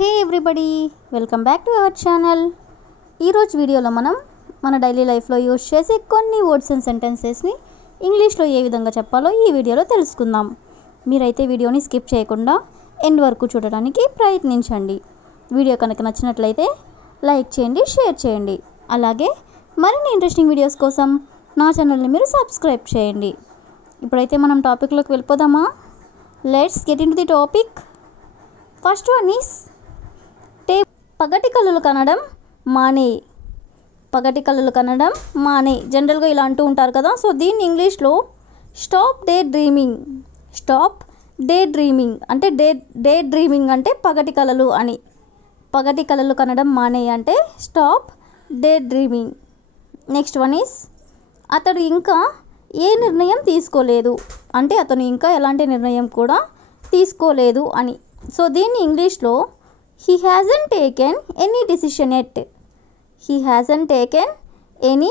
Hey everybody, welcome back to our channel. ఈరోజు వీడియోలో మనం మన డైలీ లైఫ్లో యూజ్ చేసే కొన్ని వర్డ్స్ అండ్ సెంటెన్సెస్ని ఇంగ్లీష్లో ఏ విధంగా చెప్పాలో ఈ వీడియోలో తెలుసుకుందాం. మీరైతే వీడియోని స్కిప్ చేయకుండా ఎండ్ వరకు చూడడానికి ప్రయత్నించండి. వీడియో కనుక నచ్చినట్లయితే లైక్ చేయండి, షేర్ చేయండి. అలాగే మరిన్ని ఇంట్రెస్టింగ్ వీడియోస్ కోసం నా ఛానల్ని మీరు సబ్స్క్రైబ్ చేయండి. ఇప్పుడైతే మనం టాపిక్లోకి వెళ్ళిపోదామా? Let's get in to the topic. First one is పగటి కళలు కనడం మానే. పగటి కళలు కనడం మానే జనరల్గా ఇలా అంటూ ఉంటారు కదా. సో దీన్ని ఇంగ్లీష్లో stop day dreaming. Stop day dreaming అంటే డే డ్రీమింగ్ అంటే పగటి కళలు అని. పగటి కళలు కనడం మానే అంటే stop day dreaming. Next one is అతడు ఇంకా ఏ నిర్ణయం తీసుకోలేదు అంటే అతను ఇంకా ఎలాంటి నిర్ణయం కూడా తీసుకోలేదు అని. సో దీన్ని ఇంగ్లీష్లో he hasn't taken any decision yet. he hasn't taken any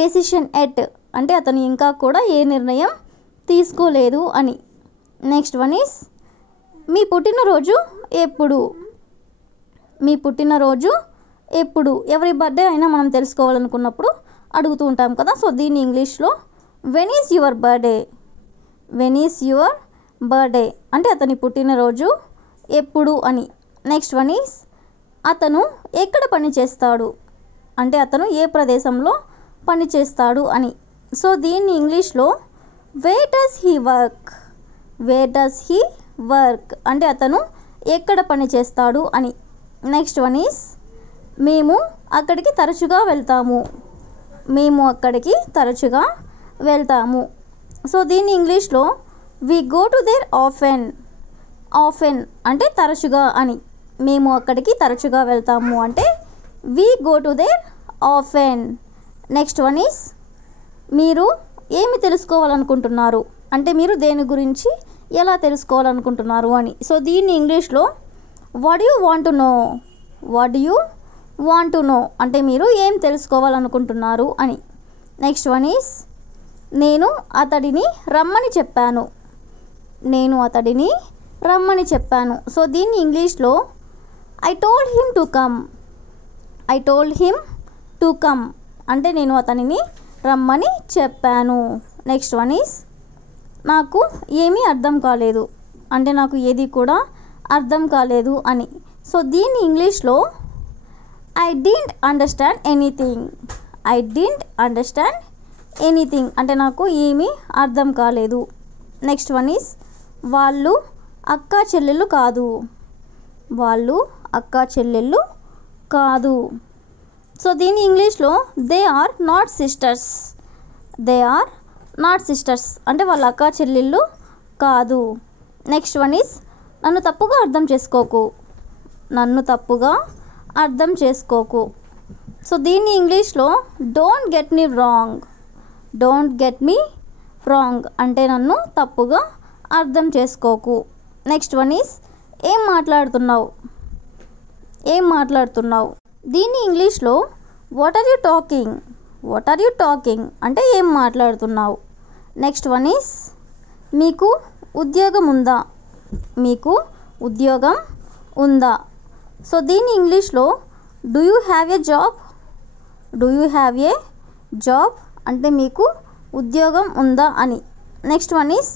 decision yet అంటే అతను ఇంకా కూడా ఏ నిర్ణయం తీసుకోలేదు అని. నెక్స్ట్ వన్ ఈస్ మీ పుట్టినరోజు ఎప్పుడు. మీ పుట్టినరోజు ఎప్పుడు ఎవరి బర్త్డే అయినా మనం తెలుసుకోవాలనుకున్నప్పుడు అడుగుతూ ఉంటాం కదా. సో దీన్ని ఇంగ్లీష్లో when is your birthday. When is your birthday అంటే అతని పుట్టినరోజు ఎప్పుడు అని. నెక్స్ట్ వన్ ఈస్ అతను ఎక్కడ పని చేస్తాడు అంటే అతను ఏ ప్రదేశంలో పని చేస్తాడు అని. సో దీన్ని ఇంగ్లీష్లో where does he work. Where does he work అంటే అతను ఎక్కడ పని చేస్తాడు అని. నెక్స్ట్ వన్ ఈస్ మేము అక్కడికి తరచుగా వెళ్తాము. మేము అక్కడికి తరచుగా వెళ్తాము. సో దీన్ని ఇంగ్లీష్లో we go to there often. Often అంటే తరచుగా అని. మేము అక్కడికి తరచుగా వెళ్తాము అంటే we go to there often. Next one is మీరు ఏమి తెలుసుకోవాలనుకుంటున్నారు అంటే మీరు దేని గురించి ఎలా తెలుసుకోవాలనుకుంటున్నారు అని. సో దీన్ని ఇంగ్లీష్లో what you want to know. What you want to know అంటే మీరు ఏం తెలుసుకోవాలనుకుంటున్నారు అని. నెక్స్ట్ వన్ ఈస్ నేను అతడిని రమ్మని చెప్పాను. నేను అతడిని రమ్మని చెప్పాను. సో దీన్ని ఇంగ్లీష్లో I told him to come. I told him to come అంటే నేను అతనిని రమ్మని చెప్పాను. నెక్స్ట్ వన్ ఈస్ నాకు ఏమీ అర్థం కాలేదు అంటే నాకు ఏది కూడా అర్థం కాలేదు అని. సో దీన్ని ఇంగ్లీష్లో I didn't understand anything. I didn't understand anything అంటే నాకు ఏమీ అర్థం కాలేదు. నెక్స్ట్ వన్ ఈస్ వాళ్ళు అక్కా చెల్లెళ్ళు కాదు. వాళ్ళు అక్కా చెల్లెళ్ళు కాదు. సో దీన్ని ఇంగ్లీష్లో they are not sisters. They are not sisters అంటే వాళ్ళ అక్కా చెల్లెళ్ళు కాదు. నెక్స్ట్ వన్ ఈస్ నన్ను తప్పుగా అర్థం చేసుకోకు. నన్ను తప్పుగా అర్థం చేసుకోకు. సో దీన్ని ఇంగ్లీష్లో don't get me wrong. Don't get me wrong అంటే నన్ను తప్పుగా అర్థం చేసుకోకు. నెక్స్ట్ వన్ ఈస్ ఏం మాట్లాడుతున్నావు. ఏం మాట్లాడుతున్నావు దీన్ని ఇంగ్లీష్లో what are you talking. What are you talking అంటే ఏం మాట్లాడుతున్నావు. నెక్స్ట్ వన్ ఈస్ మీకు ఉద్యోగం ఉందా. మీకు ఉద్యోగం ఉందా. సో దీన్ని ఇంగ్లీష్లో do you have a job. Do you have a job అంటే మీకు ఉద్యోగం ఉందా అని. నెక్స్ట్ వన్ ఈస్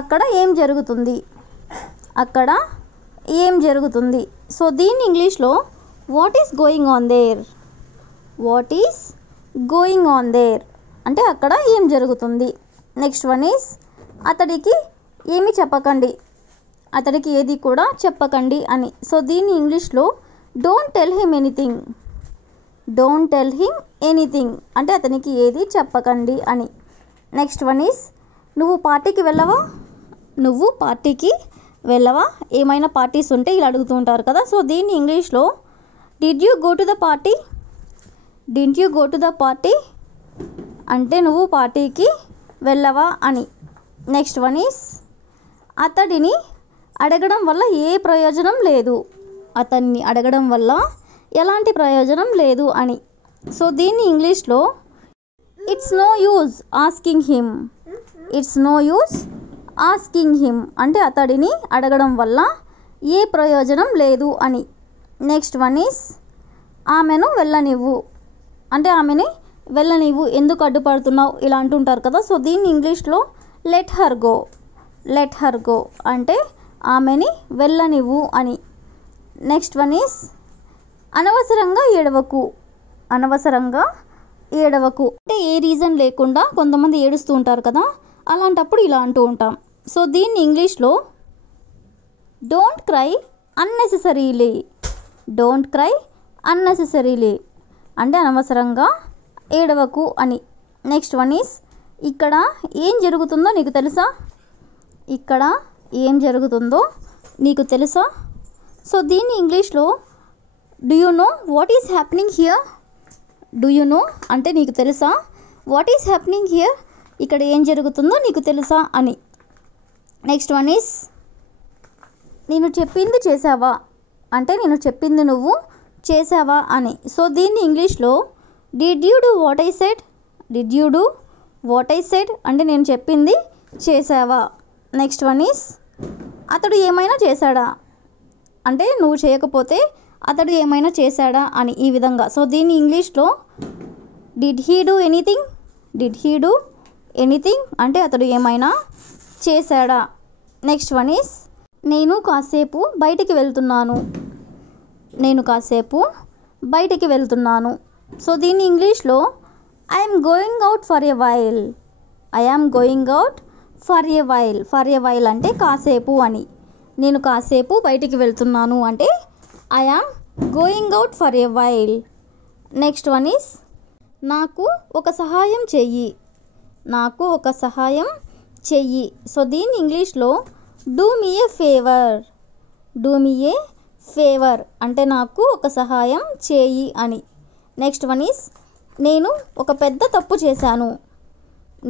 అక్కడ ఏం జరుగుతుంది. అక్కడ ఏం జరుగుతుంది. సో దీన్ని ఇంగ్లీష్లో what is going on their. What is going on their అంటే అక్కడ ఏం జరుగుతుంది. నెక్స్ట్ వన్ ఈస్ అతడికి ఏమి చెప్పకండి. అతడికి ఏది కూడా చెప్పకండి అని. సో దీన్ని ఇంగ్లీష్లో don't tell him anything. Don't tell him anything అంటే అతనికి ఏది చెప్పకండి అని. నెక్స్ట్ వన్ ఈస్ నువ్వు పార్టీకి వెళ్ళవా. నువ్వు పార్టీకి వెళ్ళవా ఏమైనా పార్టీస్ ఉంటే ఇలా అడుగుతూ ఉంటారు కదా. సో దీన్ని ఇంగ్లీష్లో did you go to the party. Did you go to the party అంటే నువ్వు పార్టీకి వెళ్ళవా అని. నెక్స్ట్ వన్ ఈస్ అతడిని అడగడం వల్ల ఏ ప్రయోజనం లేదు. అతన్ని అడగడం వల్ల ఎలాంటి ప్రయోజనం లేదు అని. సో దీన్ని ఇంగ్లీష్లో it's no use asking him. It's no use asking him అంటే అతడిని అడగడం వల్ల ఏ ప్రయోజనం లేదు అని. నెక్స్ట్ వన్ ఈస్ ఆమెను వెళ్ళనివ్వు, అంటే ఆమెని వెళ్ళనివ్వు, ఎందుకు అడ్డుపడుతున్నావు ఇలా అంటుంటారు కదా. సో దీన్ని ఇంగ్లీష్లో let her go. Let her go అంటే ఆమెని వెళ్ళనివ్వు అని. నెక్స్ట్ వన్ ఈస్ అనవసరంగా ఏడవకు. అనవసరంగా ఏడవకు అంటే ఏ రీజన్ లేకుండా కొంతమంది ఏడుస్తూ ఉంటారు కదా, అలాంటప్పుడు ఇలా అంటూ ఉంటాం. సో దీన్ని ఇంగ్లీష్లో don't cry unnecessarily. Don't cry unnecessarily అంటే అనవసరంగా ఏడవకు అని. నెక్స్ట్ వన్ ఈస్ ఇక్కడ ఏం జరుగుతుందో నీకు తెలుసా. ఇక్కడ ఏం జరుగుతుందో నీకు తెలుసా. సో దీన్ని ఇంగ్లీష్లో do you know what is happening here. Do you know అంటే నీకు తెలుసా, వాట్ ఈస్ హ్యాపెనింగ్ హియర్ ఇక్కడ ఏం జరుగుతుందో నీకు తెలుసా అని. నెక్స్ట్ వన్ ఈస్ నేను చెప్పింది చేసావా అంటే నేను చెప్పింది నువ్వు చేసావా అని. సో దీన్ని ఇంగ్లీష్లో did you do what I said. Did you do what I said అంటే నేను చెప్పింది చేసావా. నెక్స్ట్ వన్ ఈస్ అతడు ఏమైనా చేశాడా అంటే నువ్వు చేయకపోతే అతడు ఏమైనా చేశాడా అని ఈ విధంగా. సో దీన్ని ఇంగ్లీష్లో did he do anything. Did he do anything అంటే అతడు ఏమైనా చేశాడా. నెక్స్ట్ వన్ ఈస్ నేను కాసేపు బయటికి వెళ్తున్నాను. నేను కాసేపు బయటికి వెళ్తున్నాను. సో దీన్ని ఇంగ్లీష్లో I'm going out for a while. I'm going out for a while. For a while అంటే కాసేపు అని. నేను కాసేపు బయటికి వెళ్తున్నాను అంటే I'm going out for a while. Next one is నాకు ఒక సహాయం చెయ్యి. నాకు ఒక సహాయం చెయ్యి. సో దీన్ని ఇంగ్లీష్లో do me A favour. Do me A favour అంటే నాకు ఒక సహాయం చేయి అని. నెక్స్ట్ వన్ ఈస్ నేను ఒక పెద్ద తప్పు చేశాను.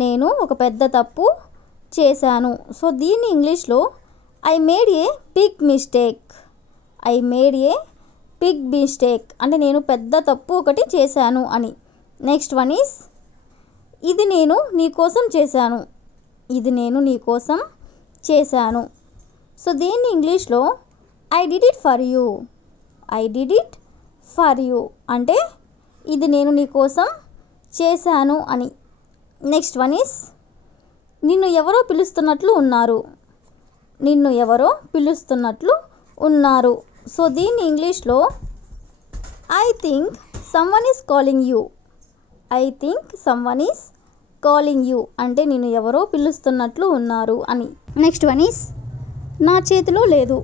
నేను ఒక పెద్ద తప్పు చేశాను. సో దీన్ని ఇంగ్లీష్లో I made a big mistake. I made a big mistake అంటే నేను పెద్ద తప్పు ఒకటి చేశాను అని. నెక్స్ట్ వన్ ఈస్ ఇది నేను నీ కోసం చేశాను. ఇది నేను నీ కోసం చేశాను. సో దీన్ని ఇంగ్లీష్లో I did it for you. I did it for you అంటే ఇది నేను నీ కోసం చేశాను అని. నెక్స్ట్ వన్ ఈస్ నిన్ను ఎవరో పిలుస్తున్నట్లు ఉన్నారు. నిన్ను ఎవరో పిలుస్తున్నట్లు ఉన్నారు. సో దీన్ని ఇంగ్లీష్లో I think someone is calling you. I think someone is calling you అంటే నిన్ను ఎవరో పిలుస్తున్నట్లు ఉన్నారు అని. నెక్స్ట్ వన్ ఈస్ నా చేతిలో లేదు.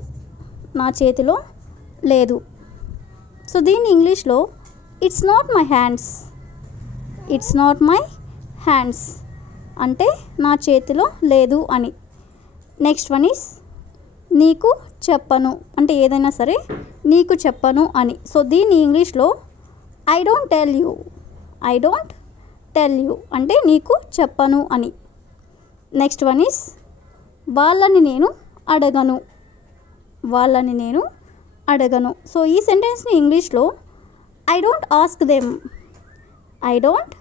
నా చేతిలో లేదు. సో దీన్ని ఇంగ్లీష్లో it's not my hands. It's not my hands అంటే నా చేతిలో లేదు అని. నెక్స్ట్ వన్ ఈస్ నీకు చెప్పను అంటే ఏదైనా సరే నీకు చెప్పను అని. సో దీన్ని ఇంగ్లీష్లో I don't tell you. I don't tell you అంటే నీకు చెప్పను అని. నెక్స్ట్ వన్ ఈస్ వాళ్ళని నేను అడగను. వాళ్ళని నేను అడగను. సో ఈ సెంటెన్స్ని ఇంగ్లీష్లో I don't ask them. I don't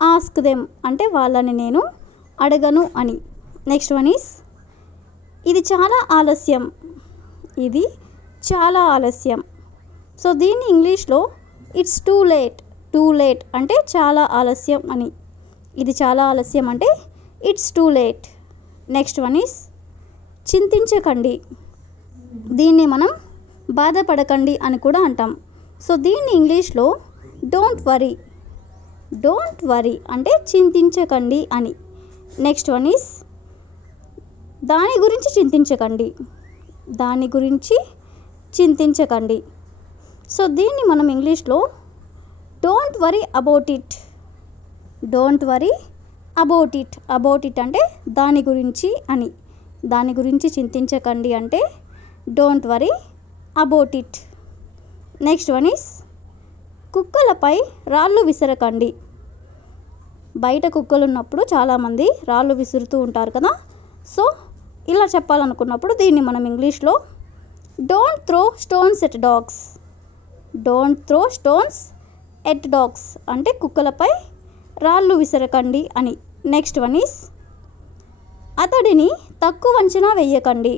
ask them అంటే వాళ్ళని నేను అడగను అని. నెక్స్ట్ వన్ ఈస్ ఇది చాలా ఆలస్యం. ఇది చాలా ఆలస్యం. సో దీన్ని ఇంగ్లీష్లో it's too late. Too late అంటే చాలా ఆలస్యం అని. ఇది చాలా ఆలస్యం అంటే it's too late. Next one is చింతించకండి. దీన్ని మనం బాధపడకండి అని కూడా అంటాం. సో దీన్ని ఇంగ్లీష్లో డోంట్ వరీ. డోంట్ వరీ అంటే చింతించకండి అని. నెక్స్ట్ వన్ ఈస్ దాని గురించి చింతించకండి. దాని గురించి చింతించకండి. సో దీన్ని మనం ఇంగ్లీష్లో don't worry about it. Don't worry about it. About it అంటే దాని గురించి అని. దాని గురించి చింతించకండి అంటే don't worry about it. Next one is కుక్కలపై రాళ్ళు విసరకండి. బయట కుక్కలు ఉన్నప్పుడు చాలామంది రాళ్ళు విసురుతూ ఉంటారు కదా. సో ఇలా చెప్పాలనుకున్నప్పుడు దీన్ని మనం ఇంగ్లీష్లో don't throw stones at dogs. Don't throw stones at dogs అంటే కుక్కలపై రాళ్ళు విసరకండి అని. నెక్స్ట్ వన్ ఈస్ అతడిని తక్కువ అంచనా వేయకండి.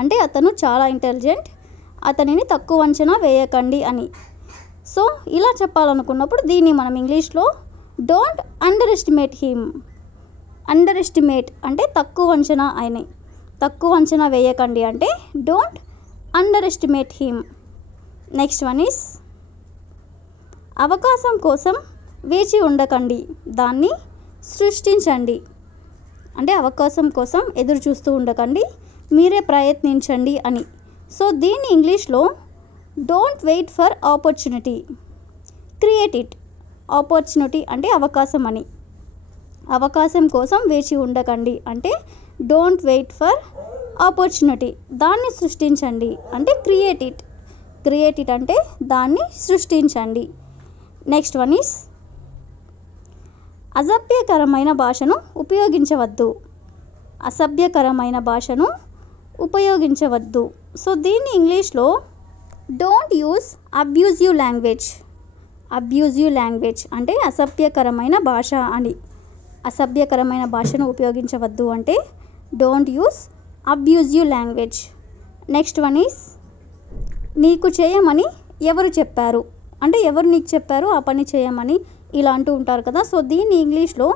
అంటే అతను చాలా ఇంటెలిజెంట్, అతనిని తక్కువ అంచనా వేయకండి అని. సో ఇలా చెప్పాలనుకున్నప్పుడు దీన్ని మనం ఇంగ్లీష్లో don't under estimate him. Under estimate అంటే తక్కువ అంచనా అని, తక్కువ అంచనా వేయకండి అంటే don't under estimate him. Next one is అవకాశం కోసం వేచి ఉండకండి, దాన్ని సృష్టించండి. అంటే అవకాశం కోసం ఎదురు చూస్తూ ఉండకండి, మీరే ప్రయత్నించండి అని. సో దీన్ని ఇంగ్లీష్లో don't wait for opportunity, create it. Opportunity అంటే అవకాశం అని, అవకాశం కోసం వేచి ఉండకండి అంటే డోంట్ వెయిట్ ఫర్ ఆపర్చునిటీ, దాన్ని సృష్టించండి అంటే క్రియేట్ ఇట్. క్రియేట్ ఇట్ అంటే దాన్ని సృష్టించండి. నెక్స్ట్ వన్ ఈస్ అసభ్యకరమైన భాషను ఉపయోగించవద్దు. అసభ్యకరమైన భాషను ఉపయోగించవద్దు. సో దీన్ని ఇంగ్లీష్లో don't use abusive language. Abusive language అంటే అసభ్యకరమైన భాష అని. అసభ్యకరమైన భాషను ఉపయోగించవద్దు అంటే don't use abusive language. Next one is నీకు చేయమని ఎవరు చెప్పారు అంటే ఎవరు నీకు చెప్పారు ఆ పని చేయమని ఇలా అంటూ ఉంటారు కదా. సో దీన్ని ఇంగ్లీష్లో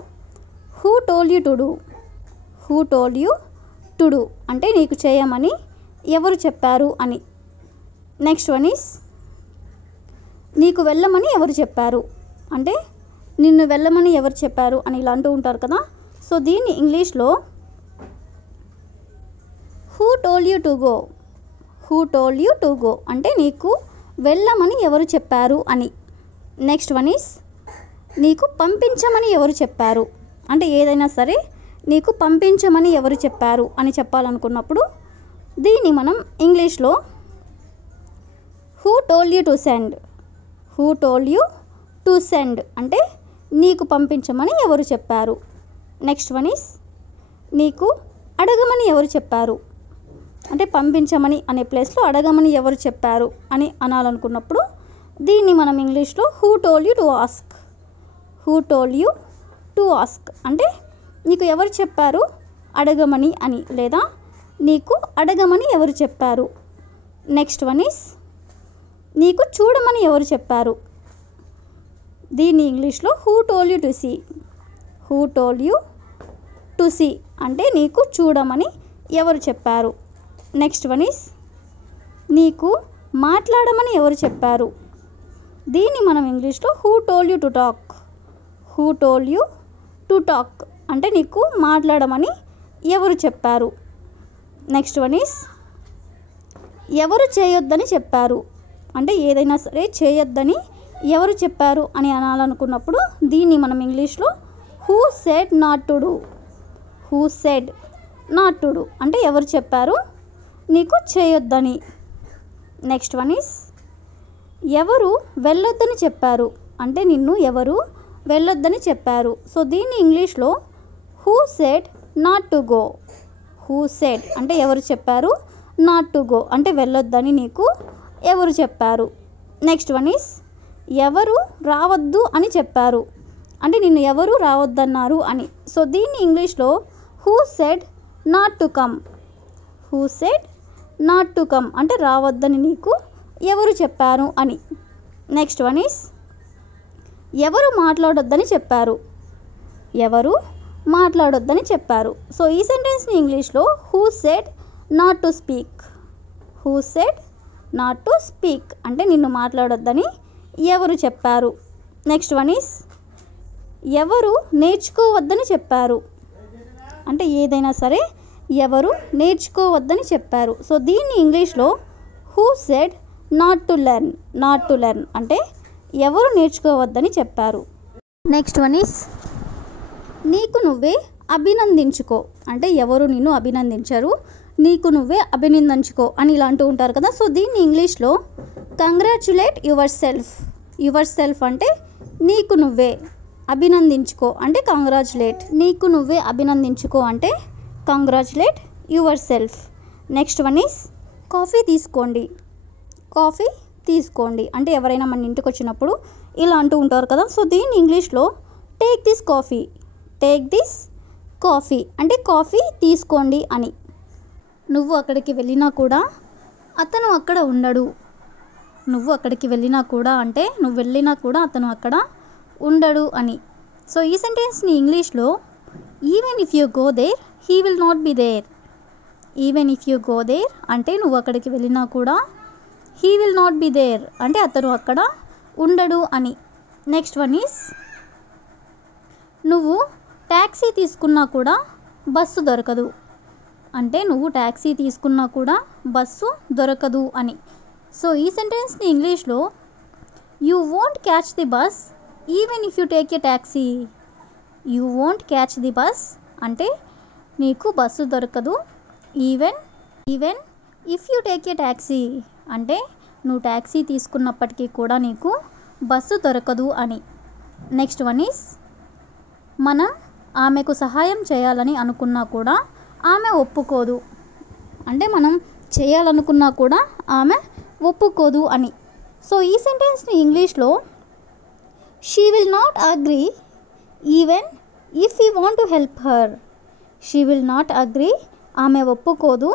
who told you to do. Who told you to do అంటే నీకు చేయమని ఎవరు చెప్పారు అని. నెక్స్ట్ వన్ ఈస్ నీకు వెళ్ళమని ఎవరు చెప్పారు అంటే నిన్ను వెళ్ళమని ఎవరు చెప్పారు అని ఇలా అంటూ ఉంటారు కదా. సో దీన్ని ఇంగ్లీష్లో who told you to go. Who told you to go అంటే నీకు వెళ్ళమని ఎవరు చెప్పారు అని. నెక్స్ట్ వన్ ఈస్ నీకు పంపించమని ఎవరు చెప్పారు అంటే ఏదైనా సరే నీకు పంపించమని ఎవరు చెప్పారు అని చెప్పాలనుకున్నప్పుడు దీన్ని మనం ఇంగ్లీష్లో who told you to send. Who told you to send అంటే నీకు పంపించమని ఎవరు చెప్పారు. నెక్స్ట్ వన్ ఈస్ నీకు అడగమని ఎవరు చెప్పారు అంటే పంపించమని అనే ప్లేస్లో అడగమని ఎవరు చెప్పారు అని అనాలనుకున్నప్పుడు దీన్ని మనం ఇంగ్లీష్లో who told you to ask. Who told you to ask అంటే నీకు ఎవరు చెప్పారు అడగమని అని, లేదా నీకు అడగమని ఎవరు చెప్పారు. నెక్స్ట్ వన్ ఈస్ నీకు చూడమని ఎవరు చెప్పారు. దీన్ని ఇంగ్లీష్లో who told you to see. Who told you to see అంటే నీకు చూడమని ఎవరు చెప్పారు. నెక్స్ట్ వన్ ఈస్ నీకు మాట్లాడమని ఎవరు చెప్పారు. దీన్ని మనం ఇంగ్లీష్లో who told you to talk. Who told you to talk అంటే నీకు మాట్లాడమని ఎవరు చెప్పారు. నెక్స్ట్ వన్ ఈస్ ఎవరు చేయొద్దని చెప్పారు అంటే ఏదైనా సరే చేయొద్దని ఎవరు చెప్పారు అని అనాలనుకున్నప్పుడు దీన్ని మనం ఇంగ్లీష్లో who said not to do. Who said not to do అంటే ఎవరు చెప్పారు నీకు చేయొద్దని. నెక్స్ట్ వన్ ఈస్ ఎవరు వెళ్ళొద్దని చెప్పారు అంటే నిన్ను ఎవరు వెళ్ళొద్దని చెప్పారు. సో దీన్ని ఇంగ్లీష్లో who said not to go. Who said అంటే ఎవరు చెప్పారు, నాట్ టు గో అంటే వెళ్ళొద్దని నీకు ఎవరు చెప్పారు. నెక్స్ట్ వన్ ఈస్ ఎవరు రావద్దు అని చెప్పారు అంటే నిన్ను ఎవరు రావద్దన్నారు అని. సో దీన్ని ఇంగ్లీష్లో who said not to come. Who said not to come అంటే రావద్దని నీకు ఎవరు చెప్పారు అని. నెక్స్ట్ వన్ ఈస్ ఎవరు మాట్లాడొద్దని చెప్పారు. ఎవరు మాట్లాడొద్దని చెప్పారు. సో ఈ సెంటెన్స్ని ఇంగ్లీష్లో who said not to speak. Who said not to speak అంటే నిన్ను మాట్లాడొద్దని ఎవరు చెప్పారు. నెక్స్ట్ వన్ ఈస్ ఎవరు నేర్చుకోవద్దని చెప్పారు అంటే ఏదైనా సరే ఎవరు నేర్చుకోవద్దని చెప్పారు. సో దీన్ని ఇంగ్లీష్లో who said not to learn. Not to learn అంటే ఎవరు నేర్చుకోవద్దని చెప్పారు. నెక్స్ట్ వన్ ఈస్ నీకు నువ్వే అభినందించుకో అంటే ఎవరు నిన్ను అభినందించరు, నీకు నువ్వే అభినందించుకో అని ఇలా అంటూ ఉంటారు కదా. సో దీన్ని ఇంగ్లీష్లో congratulate your self. Your self అంటే నీకు నువ్వే, అభినందించుకో అంటే కంగ్రాచ్యులేట్. నీకు నువ్వే అభినందించుకో అంటే congratulate your self. Next one is coffee తీసుకోండి. కాఫీ తీసుకోండి అంటే ఎవరైనా మన ఇంటికి వచ్చినప్పుడు ఇలా అంటూ ఉంటారు కదా. సో దీన్ని ఇంగ్లీష్లో take this coffee. Take this coffee అంటే కాఫీ తీసుకోండి అని. నువ్వు అక్కడికి వెళ్ళినా కూడా అతను అక్కడ ఉండడు. నువ్వు అక్కడికి వెళ్ళినా కూడా అంటే నువ్వు వెళ్ళినా కూడా అతను అక్కడ ఉండడు అని. సో ఈ సెంటెన్స్ని ఇంగ్లీష్లో even if you go there he will not be there. Even if you go there అంటే నువ్వు అక్కడికి వెళ్ళినా కూడా he will not be there అంటే అతను అక్కడ ఉండడు అని. నెక్స్ట్ వన్ ఈస్ నువ్వు ట్యాక్సీ తీసుకున్నా కూడా బస్సు దొరకదు అంటే నువ్వు ట్యాక్సీ తీసుకున్నా కూడా బస్సు దొరకదు అని. సో ఈ సెంటెన్స్ని ఇంగ్లీష్లో you won't catch the bus even if you take a taxi. You won't catch the bus అంటే నీకు బస్సు దొరకదు. Even if you take a taxi అంటే నువ్వు ట్యాక్సీ తీసుకున్నప్పటికీ కూడా నీకు బస్సు దొరకదు అని. నెక్స్ట్ వన్ ఈస్ మనం ఆమెకు సహాయం చేయాలని అనుకున్నా కూడా ఆమె ఒప్పుకోదు అంటే మనం చేయాలనుకున్నా కూడా ఆమె ఒప్పుకోదు అని. సో ఈ సెంటెన్స్ని ఇంగ్లీష్లో she will not agree even if you want to help her. She will not agree ఆమె ఒప్పుకోదు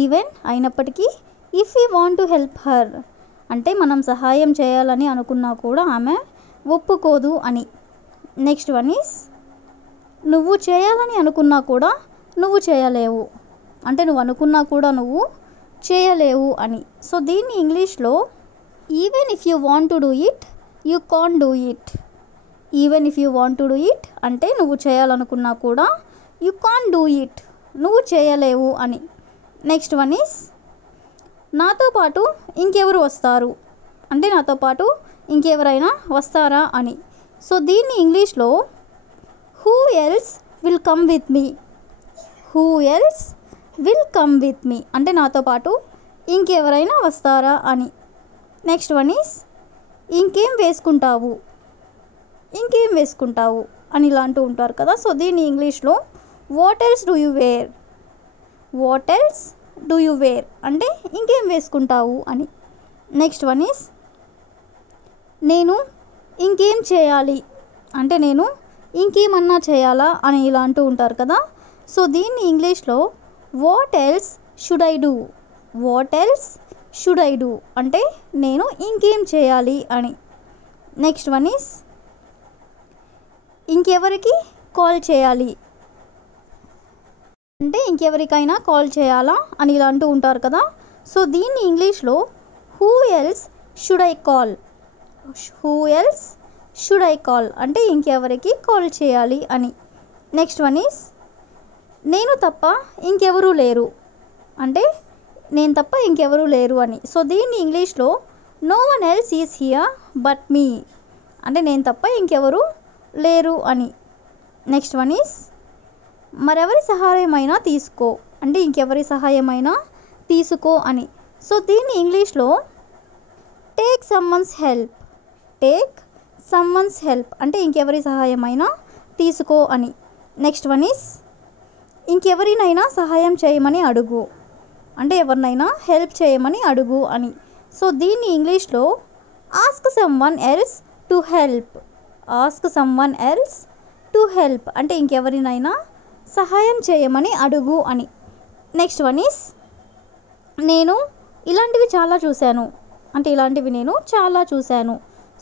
ఈవెన్ అయినప్పటికీ if you want to help her అంటే మనం సహాయం చేయాలని అనుకున్నా కూడా ఆమె ఒప్పుకోదు అని. నెక్స్ట్ వన్ ఈస్ నువ్వు చేయాలని అనుకున్నా కూడా నువ్వు చేయలేవు అంటే నువ్వు అనుకున్నా కూడా నువ్వు చేయలేవు అని. సో దీన్ని ఇంగ్లీష్లో even if you want to do it you can't do it. Even if you want to do it అంటే నువ్వు చేయాలనుకున్నా కూడా యూ కాంట్ డూ ఇట్ నువ్వు చేయలేవు అని. నెక్స్ట్ వన్ ఈస్ నాతో పాటు ఇంకెవరు వస్తారు అంటే నాతో పాటు ఇంకెవరైనా వస్తారా అని. సో దీన్ని ఇంగ్లీష్లో who else will come with me. Who else will come with me అంటే నాతో పాటు ఇంకెవరైనా వస్తారా అని. నెక్స్ట్ వన్ ఈస్ ఇంకేం వేసుకుంటావు అని ఇలా అంటూ ఉంటారు కదా. సో దీన్ని ఇంగ్లీష్లో what else do you wear. What else do you wear అంటే ఇంకేం వేసుకుంటావు అని. నెక్స్ట్ వన్ ఈస్ నేను ఇంకేం చేయాలి అంటే నేను ఇంకేమన్నా చేయాలా అని ఇలా అంటూ ఉంటారు కదా. సో దీన్ని ఇంగ్లీష్లో what else should I do. What else should I do అంటే నేను ఇంకేం చేయాలి అని. నెక్స్ట్ వన్ ఈస్ ఇంకెవరికి కాల్ చేయాలి అంటే ఇంకెవరికైనా కాల్ చేయాలా అని ఇలా అంటూ ఉంటారు కదా. సో దీన్ని ఇంగ్లీష్లో who else should I call. Who else should I call అంటే ఇంకెవరికి కాల్ చేయాలి అని. నెక్స్ట్ వన్ ఈస్ నేను తప్ప ఇంకెవరూ లేరు అంటే నేను తప్ప ఇంకెవరూ లేరు అని. సో దీన్ని ఇంగ్లీష్లో no one else is here but me అంటే నేను తప్ప ఇంకెవరూ లేరు అని. నెక్స్ట్ వన్ ఈస్ మరెవరి సహాయమైనా తీసుకో అంటే ఇంకెవరి సహాయమైనా తీసుకో అని. సో దీన్ని ఇంగ్లీష్లో take someone's help. Take someone's help అంటే ఇంకెవరి సహాయమైనా తీసుకో అని. నెక్స్ట్ వన్ ఈస్ ఇంకెవరినైనా సహాయం చేయమని అడుగు అంటే ఎవరినైనా హెల్ప్ చేయమని అడుగు అని. సో దీన్ని ఇంగ్లీష్లో ask someone else to help. Ask someone else to help అంటే ఇంకెవరినైనా సహాయం చేయమని అడుగు అని. నెక్స్ట్ వన్ ఈస్ నేను ఇలాంటివి చాలా చూశాను అంటే ఇలాంటివి నేను చాలా చూశాను.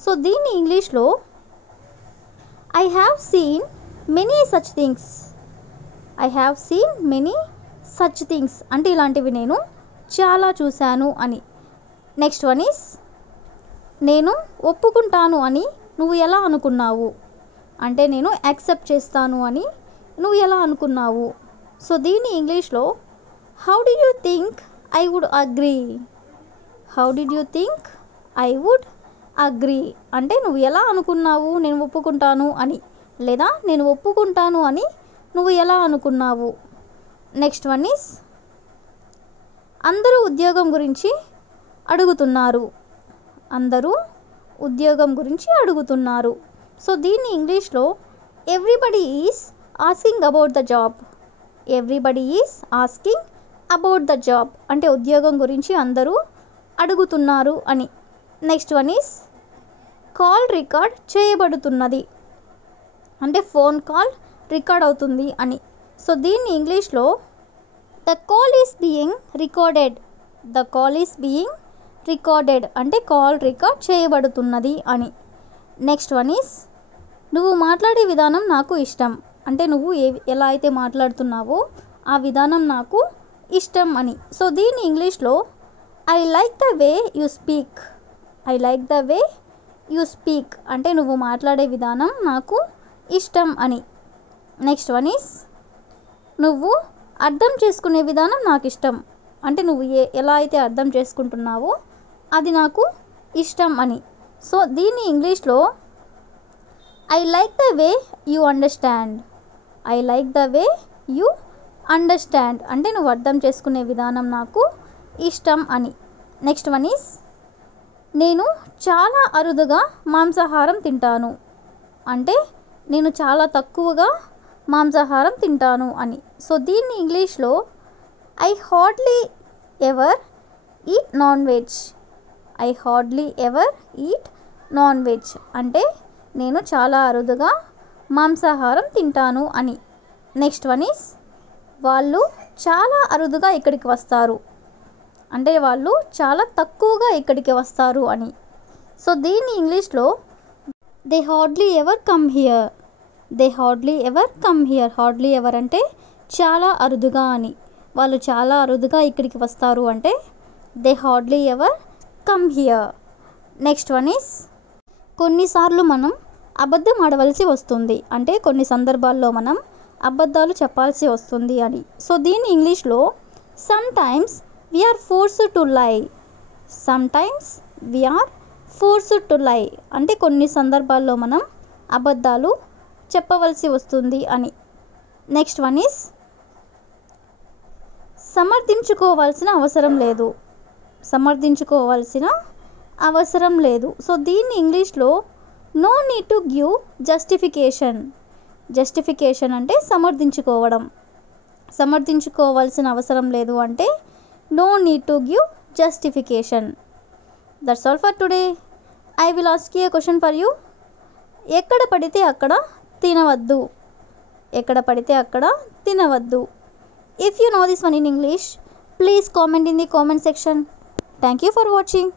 సో దీన్ని ఇంగ్లీష్లో I have seen many such things. I have seen many such things అంటే ఇలాంటివి నేను చాలా చూశాను అని. నెక్స్ట్ వన్ ఈస్ నేను ఒప్పుకుంటాను అని నువ్వు ఎలా అనుకున్నావు అంటే నేను యాక్సెప్ట్ చేస్తాను అని నువ్వు ఎలా అనుకున్నావు. సో దీన్ని ఇంగ్లీష్లో how did you think I would agree. How did you think I would agree అంటే నువ్వు ఎలా అనుకున్నావు నేను ఒప్పుకుంటాను అని లేదా నేను ఒప్పుకుంటాను అని నువ్వు ఎలా అనుకున్నావు. నెక్స్ట్ వన్ ఈస్ అందరూ ఉద్యోగం గురించి అడుగుతున్నారు. అందరూ ఉద్యోగం గురించి అడుగుతున్నారు. సో దీన్ని ఇంగ్లీష్లో everybody is asking about the job. Everybody is asking about the job అంటే ఉద్యోగం గురించి అందరూ అడుగుతున్నారు అని. Next one is call record చేయబడుతున్నది అంటే ఫోన్ కాల్ రికార్డ్ అవుతుంది అని. సో దీన్ని ఇంగ్లీష్లో the call is being recorded. The call is being recorded అంటే కాల్ రికార్డ్ చేయబడుతున్నది అని. నెక్స్ట్ వన్ ఈస్ నువ్వు మాట్లాడే విధానం నాకు ఇష్టం అంటే నువ్వు ఎలా అయితే మాట్లాడుతున్నావో ఆ విధానం నాకు ఇష్టం అని. సో దీన్ని ఇంగ్లీష్లో I like the way you speak. I like the way you speak అంటే నువ్వు మాట్లాడే విధానం నాకు ఇష్టం అని. నెక్స్ట్ వన్ ఈస్ నువ్వు అర్థం చేసుకునే విధానం నాకు ఇష్టం అంటే నువ్వు ఎలా అయితే అర్థం చేసుకుంటున్నావో అది నాకు ఇష్టం అని. సో దీన్ని ఇంగ్లీష్లో I like the way you understand. I like the way you understand అంటే నువ్వు అర్థం చేసుకునే విధానం నాకు ఇష్టం అని. నెక్స్ట్ వన్ ఈస్ నేను చాలా అరుదుగా మాంసాహారం తింటాను అంటే నేను చాలా తక్కువగా మాంసాహారం తింటాను అని. సో దీన్ని ఇంగ్లీష్లో I hardly ever eat non veg. I hardly ever eat non veg అంటే నేను చాలా అరుదుగా మాంసాహారం తింటాను అని. నెక్స్ట్ వన్ ఈస్ వాళ్ళు చాలా అరుదుగా ఇక్కడికి వస్తారు అంటే వాళ్ళు చాలా తక్కువగా ఇక్కడికి వస్తారు అని. సో దీన్ని ఇంగ్లీష్లో they hardly ever come here. They hardly ever come here. Hardly ever అంటే చాలా అరుదుగా అని. వాళ్ళు చాలా అరుదుగా ఇక్కడికి వస్తారు అంటే they hardly ever come here. Next one is కొన్నిసార్లు మనం అబద్ధం ఆడవలసి వస్తుంది అంటే కొన్ని సందర్భాల్లో మనం అబద్ధాలు చెప్పాల్సి వస్తుంది అని. సో దీన్ని ఇంగ్లీష్లో some times we are forced to lie. sometimes we are forced to lie అంటే కొన్ని సందర్భాల్లో మనం అబద్ధాలు చెప్పవలసి వస్తుంది అని. నెక్స్ట్ వన్ ఈస్ సమర్థించుకోవాల్సిన అవసరం లేదు. సమర్థించుకోవాల్సిన అవసరం లేదు. సో దీన్ని ఇంగ్లీష్లో no need to give justification. Justification అంటే సమర్థించుకోవడం. సమర్థించుకోవాల్సిన అవసరం లేదు అంటే no need to give justification. That's all for today. I will ask you a question for you. ఎక్కడ పడితే అక్కడ తినవద్దు. ఎక్కడ పడితే అక్కడ తినవద్దు. If you know this one in English, please comment in the comment section. Thank you for watching.